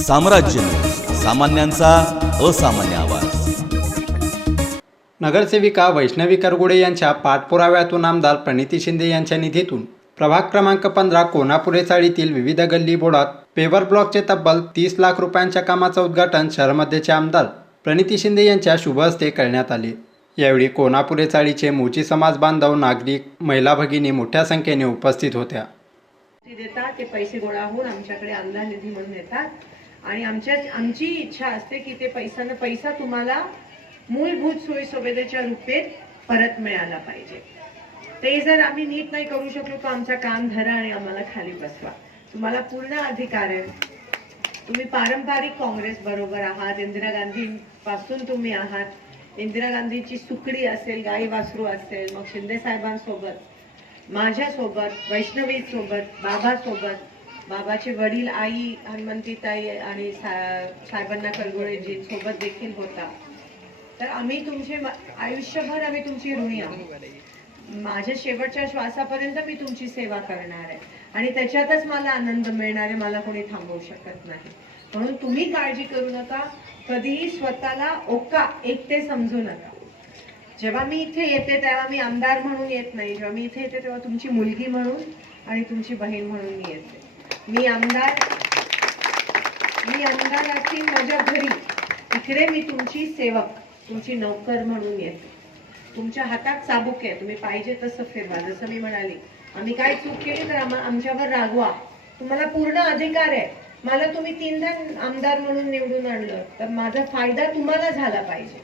साम्राज्य न्यूज, सामान्यांचा असामान्य आवाज। नगरसेविका वैष्णवी करगुडे यांच्या पाठपुराव्यातून आमदार प्रणिती शिंदे यांच्या निधीतून प्रभाग क्रमांक 15 कोनापुरे चाळीतील विविध गल्ली बोळात पेवर ब्लॉकचे तब्बल 30 लाख रुपयांच्या कामाचं उद्घाटन शहरमध्येचे आमदार प्रणिती शिंदे यांच्या शुभ हस्ते करण्यात आले। यावेळी कोनापुरे चाळीचे मोची समाज बांधव, नागरिक, महिला भगिनी मोठ्या संख्येने उपस्थित होत्या। देतात ते पैसे गोळा होऊन आमच्याकडे आमदार निधी म्हणून येतात आणि आमची इच्छा असते की ते पैसा तुम्हाला मूलभूत सोयी सुविधेच्या रूपात परत मिळाला पाहिजे। ते जर आम्ही नीट नाही करू शकलो तर आमचा कान धरा आणि आम्हाला खाली बसवा। तुम्हाला पूर्ण अधिकार आहे। तुम्ही पारंपरिक काँग्रेस बरोबर आहात, इंदिरा गांधी पासून तुम्ही आहात। इंदिरा गांधीची सुकडी असेल, गाई वासरू असेल, मग शिंदे साहेबांसोबत, माझ्यासोबत, वैष्णवीसोबत, बाबासोबत, बाबाचे वडील आई हनुमंतीताई आणि साहेबांना करगुडेजी सोबत देखील होता। तर आम्ही तुमचे आयुष्यभर आम्ही तुमची ऋणी आहोत। माझ्या शेवटच्या श्वासापर्यंत मी तुमची सेवा करणार आहे आणि त्याच्यातच मला आनंद मिळणार आहे। मला कोणी थांबवू शकत नाही। म्हणून तुम्ही काळजी करू नका, कधीही स्वतःला एकटे समजू नका। जेव्हा मी इथे येते तेव्हा मी आमदार म्हणून येत नाही। जेव्हा मी इथे येते तेव्हा तुमची मुलगी म्हणून आणि तुमची बहीण म्हणून मी येते। मी आमदार असेल माझ्या घरी, इकडे मी तुमची सेवक, तुमची नौकर म्हणून येते। तुमच्या हातात चाबूक आहे, तुम्ही पाहिजे तसं फिरवा। जसं मी म्हणाली, आम्ही काय चूक केली तर आमच्यावर रागवा, तुम्हाला पूर्ण अधिकार आहे। मला तुम्ही 3दा आमदार म्हणून निवडून आणलं तर माझा फायदा तुम्हाला झाला पाहिजे।